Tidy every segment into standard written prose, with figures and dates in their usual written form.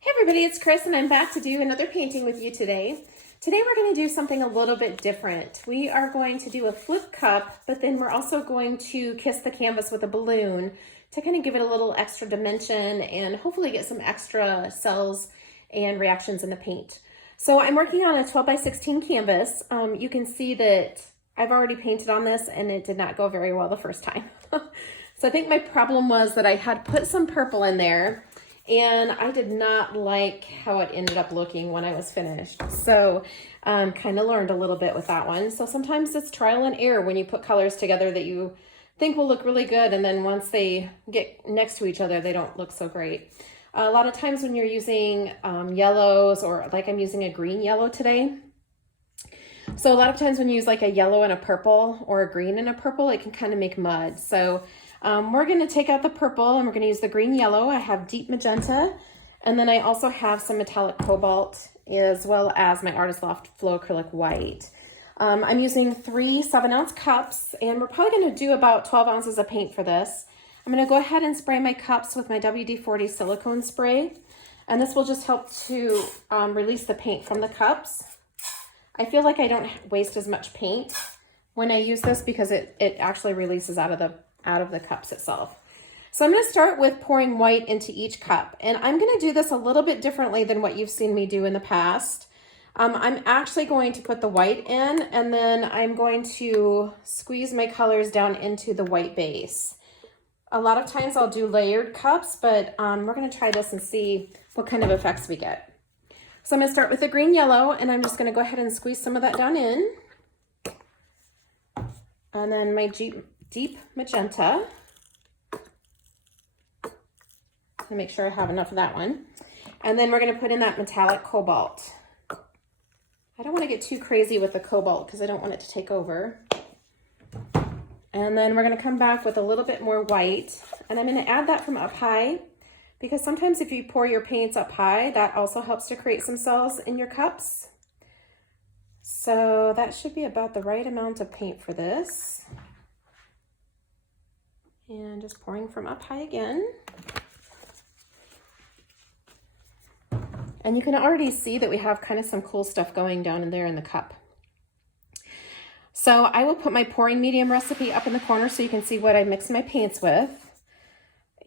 Hey everybody, it's Chris and I'm back to do another painting with you today. Today we're going to do something a little bit different. We are going to do a flip cup, but then we're also going to kiss the canvas with a balloon to kind of give it a little extra dimension and hopefully get some extra cells and reactions in the paint. So I'm working on a 12 by 16 canvas. You can see that I've already painted on this and it did not go very well the first time. So I think my problem was that I had put some purple in there and I did not like how it ended up looking when I was finished. So kind of learned a little bit with that one. So sometimes it's trial and error when you put colors together that you think will look really good, and then once they get next to each other, they don't look so great. A lot of times when you're using yellows, or like I'm using a green yellow today. So a lot of times when you use like a yellow and a purple or a green and a purple, it can kind of make mud. So we're going to take out the purple and we're going to use the green yellow. I have deep magenta, and then I also have some metallic cobalt as well as my Artist Loft Flow Acrylic White. I'm using 3 7-ounce cups, and we're probably going to do about 12 ounces of paint for this. I'm going to go ahead and spray my cups with my WD-40 silicone spray, and this will just help to release the paint from the cups. I feel like I don't waste as much paint when I use this because it actually releases out of the cups itself. So I'm going to start with pouring white into each cup, and I'm going to do this a little bit differently than what you've seen me do in the past. I'm actually going to put the white in, and then I'm going to squeeze my colors down into the white base. A lot of times I'll do layered cups, but we're going to try this and see what kind of effects we get. So I'm going to start with the green yellow, and I'm just going to go ahead and squeeze some of that down in. And then my deep magenta. To make sure I have enough of that one. And then we're going to put in that metallic cobalt. I don't want to get too crazy with the cobalt because I don't want it to take over. And then we're going to come back with a little bit more white, and I'm going to add that from up high, because sometimes if you pour your paints up high, that also helps to create some cells in your cups. So that should be about the right amount of paint for this. And just pouring from up high again. And you can already see that we have kind of some cool stuff going down in there in the cup. So I will put my pouring medium recipe up in the corner so you can see what I mix my paints with.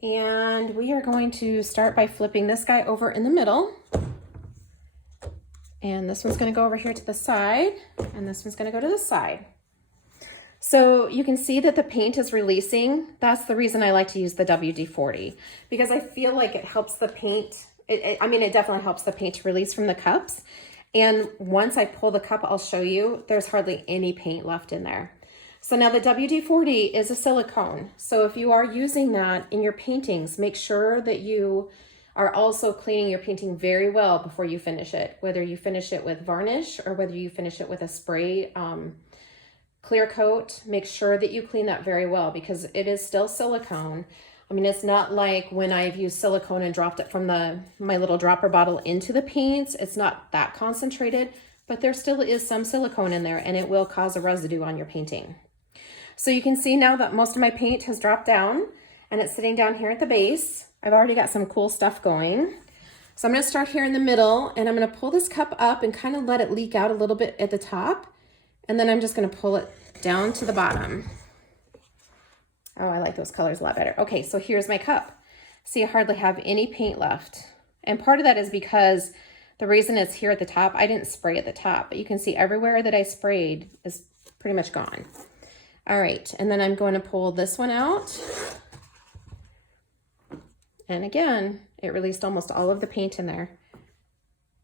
And we are going to start by flipping this guy over in the middle. And this one's going to go over here to the side, and this one's going to go to the side. So you can see that the paint is releasing. That's the reason I like to use the WD-40, because I feel like it helps the paint. I mean, it definitely helps the paint to release from the cups. And once I pull the cup, I'll show you, there's hardly any paint left in there. So now the WD-40 is a silicone. So if you are using that in your paintings, make sure that you are also cleaning your painting very well before you finish it, whether you finish it with varnish or whether you finish it with a spray clear coat. Make sure that you clean that very well because it is still silicone. I mean, it's not like when I've used silicone and dropped it from my little dropper bottle into the paints. It's not that concentrated, but there still is some silicone in there, and it will cause a residue on your painting. So you can see now that most of my paint has dropped down, and it's sitting down here at the base. I've already got some cool stuff going. So I'm going to start here in the middle, and I'm going to pull this cup up and kind of let it leak out a little bit at the top, and then I'm just going to pull it down to the bottom. Oh, I like those colors a lot better. Okay, so here's my cup. See, I hardly have any paint left. And part of that is because the reason it's here at the top, I didn't spray at the top, but you can see everywhere that I sprayed is pretty much gone. All right, and then I'm going to pull this one out. And again, it released almost all of the paint in there.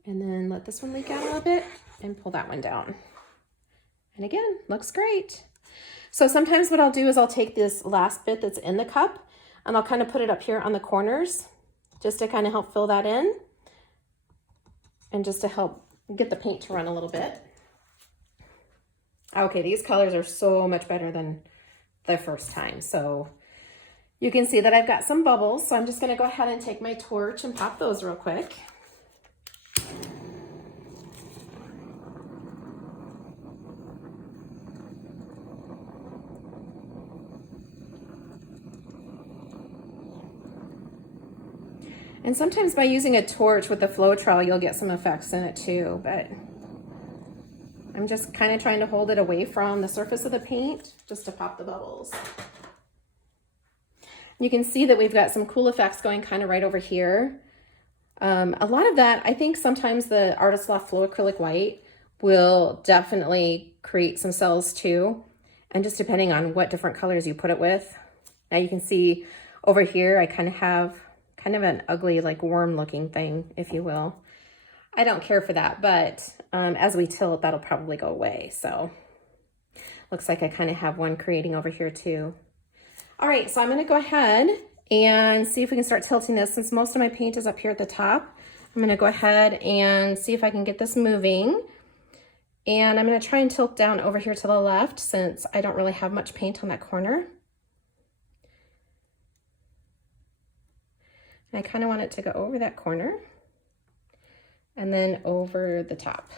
And then let this one leak out a little bit and pull that one down. And again, looks great. So sometimes what I'll do is I'll take this last bit that's in the cup and I'll kind of put it up here on the corners just to kind of help fill that in and just to help get the paint to run a little bit. Okay, these colors are so much better than the first time. So you can see that I've got some bubbles. So I'm just going to go ahead and take my torch and pop those real quick. And sometimes by using a torch with the Floetrol, you'll get some effects in it too, but I'm just kind of trying to hold it away from the surface of the paint just to pop the bubbles. You can see that we've got some cool effects going kind of right over here. A lot of that, I think sometimes the Artist Loft Flow Acrylic White will definitely create some cells too. And just depending on what different colors you put it with. Now you can see over here, I kind of have kind of an ugly, like worm looking thing, if you will. I don't care for that, but as we tilt, that'll probably go away. So looks like I kind of have one creating over here too. All right, so I'm gonna go ahead and see if we can start tilting this. Since most of my paint is up here at the top, I'm gonna go ahead and see if I can get this moving. And I'm gonna try and tilt down over here to the left since I don't really have much paint on that corner. And I kind of want it to go over that corner and then over the top.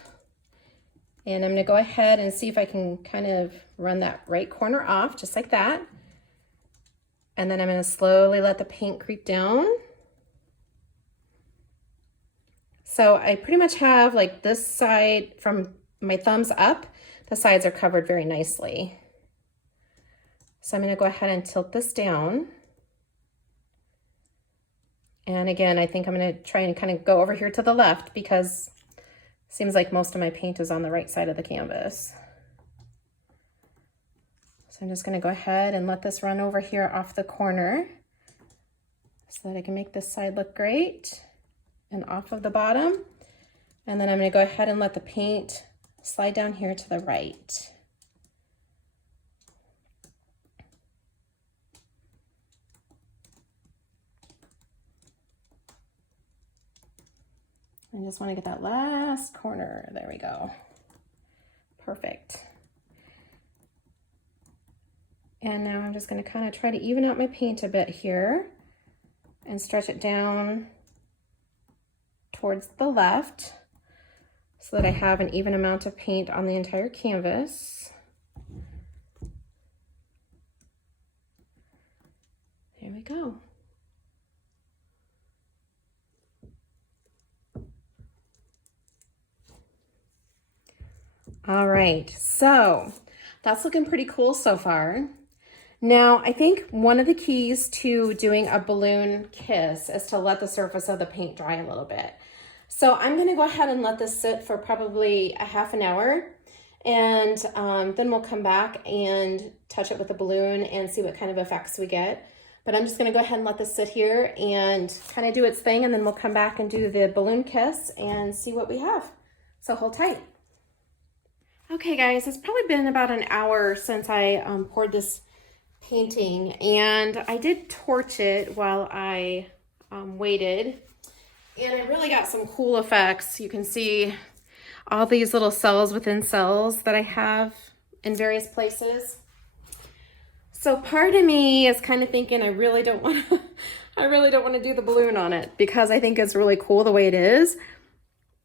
And I'm gonna go ahead and see if I can kind of run that right corner off just like that. And then I'm gonna slowly let the paint creep down. So I pretty much have like this side from my thumbs up, the sides are covered very nicely. So I'm gonna go ahead and tilt this down. And again, I think I'm gonna try and kind of go over here to the left because it seems like most of my paint is on the right side of the canvas. So I'm just gonna go ahead and let this run over here off the corner so that I can make this side look great and off of the bottom. And then I'm gonna go ahead and let the paint slide down here to the right. I just wanna get that last corner. There we go. Perfect. And now I'm just gonna kind of try to even out my paint a bit here and stretch it down towards the left so that I have an even amount of paint on the entire canvas. There we go. All right, so that's looking pretty cool so far. Now, I think one of the keys to doing a balloon kiss is to let the surface of the paint dry a little bit. So I'm gonna go ahead and let this sit for probably a half an hour, and then we'll come back and touch it with a balloon and see what kind of effects we get. But I'm just gonna go ahead and let this sit here and kind of do its thing, and then we'll come back and do the balloon kiss and see what we have. So hold tight. Okay guys, it's probably been about an hour since I poured this painting, and I did torch it while I waited, and I really got some cool effects. You can see all these little cells within cells that I have in various places. So part of me is kind of thinking I really don't want to do the balloon on it because I think it's really cool the way it is,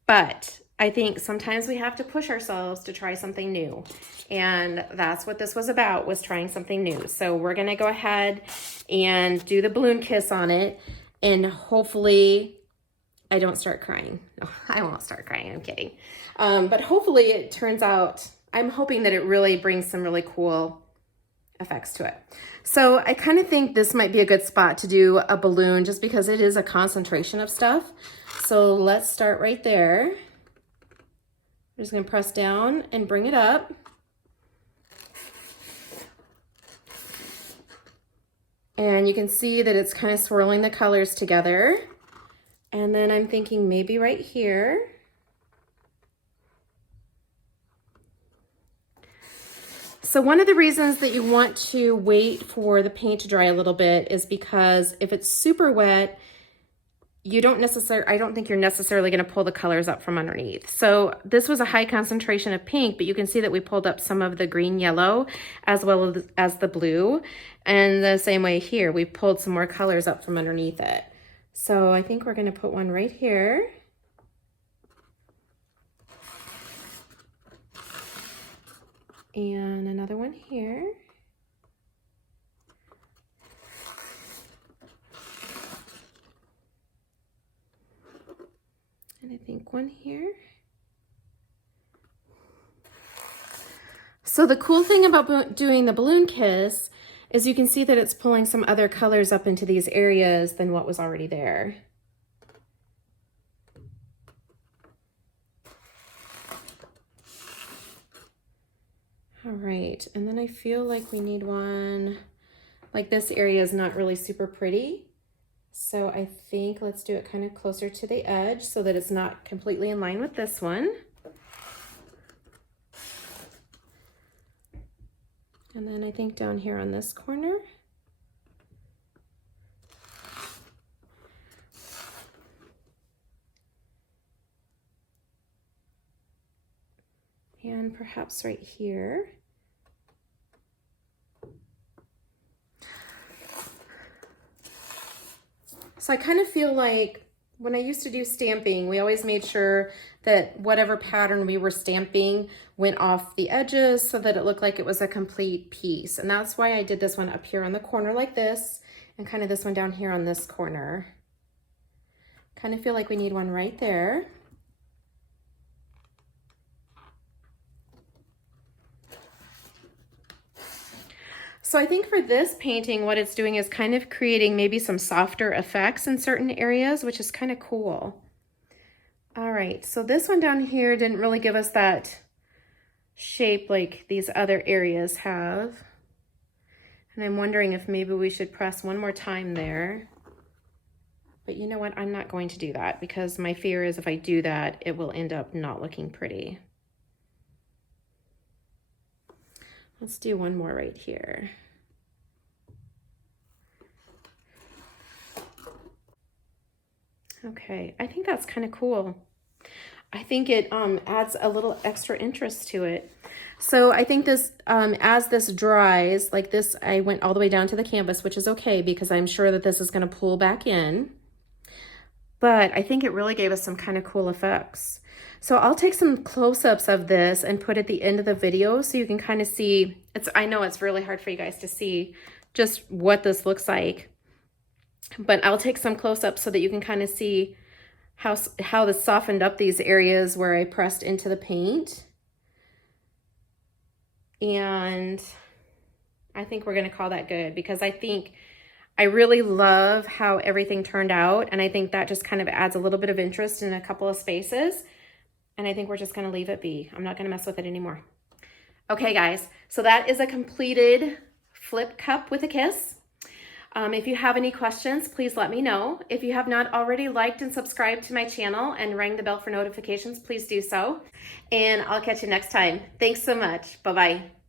but I think sometimes we have to push ourselves to try something new. And that's what this was about, was trying something new. So we're gonna go ahead and do the balloon kiss on it, and hopefully I don't start crying. No, I won't start crying, I'm kidding. But hopefully it turns out, I'm hoping that it really brings some really cool effects to it. So I kind of think this might be a good spot to do a balloon just because it is a concentration of stuff. So let's start right there. I'm just gonna press down and bring it up. And you can see that it's kind of swirling the colors together. And then I'm thinking maybe right here. So one of the reasons that you want to wait for the paint to dry a little bit is because if it's super wet, I don't think you're necessarily going to pull the colors up from underneath. So this was a high concentration of pink, but you can see that we pulled up some of the green yellow as well as the blue. And the same way here, we pulled some more colors up from underneath it. So I think we're going to put one right here. And another one here. one here. So the cool thing about doing the balloon kiss is you can see that it's pulling some other colors up into these areas than what was already there. All right, and then I feel like we need one, like this area is not really super pretty. So I think let's do it kind of closer to the edge so that it's not completely in line with this one. And then I think down here on this corner. And perhaps right here. So I kind of feel like when I used to do stamping, we always made sure that whatever pattern we were stamping went off the edges so that it looked like it was a complete piece. And that's why I did this one up here on the corner like this, and kind of this one down here on this corner. Kind of feel like we need one right there. So I think for this painting, what it's doing is kind of creating maybe some softer effects in certain areas, which is kind of cool. All right, so this one down here didn't really give us that shape like these other areas have. And I'm wondering if maybe we should press one more time there. But you know what? I'm not going to do that because my fear is if I do that, it will end up not looking pretty. Let's do one more right here. Okay, I think that's kind of cool. I think it adds a little extra interest to it. So I think this, as this dries, like this, I went all the way down to the canvas, which is okay because I'm sure that this is going to pull back in. But I think it really gave us some kind of cool effects. So I'll take some close-ups of this and put at the end of the video so you can kind of see, I know it's really hard for you guys to see just what this looks like. But I'll take some close-ups so that you can kind of see how this softened up these areas where I pressed into the paint. And I think we're going to call that good because I really love how everything turned out. And I think that just kind of adds a little bit of interest in a couple of spaces. And I think we're just going to leave it be. I'm not going to mess with it anymore. Okay, guys, so that is a completed flip cup with a kiss. If you have any questions, please let me know. If you have not already liked and subscribed to my channel and rang the bell for notifications, please do so. And I'll catch you next time. Thanks so much. Bye-bye.